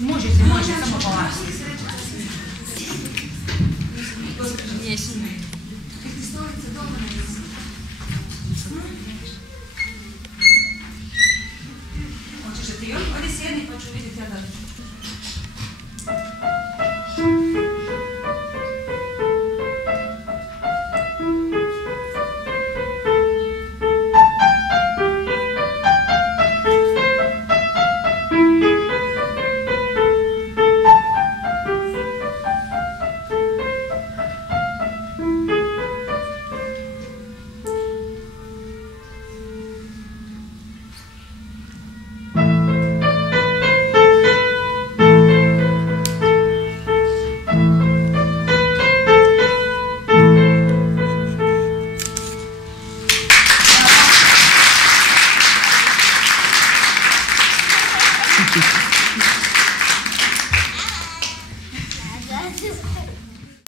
Može, samo polako. Hoćeš da ti još? Ovdje sjedni pa ću vidjeti ja da... Thank you.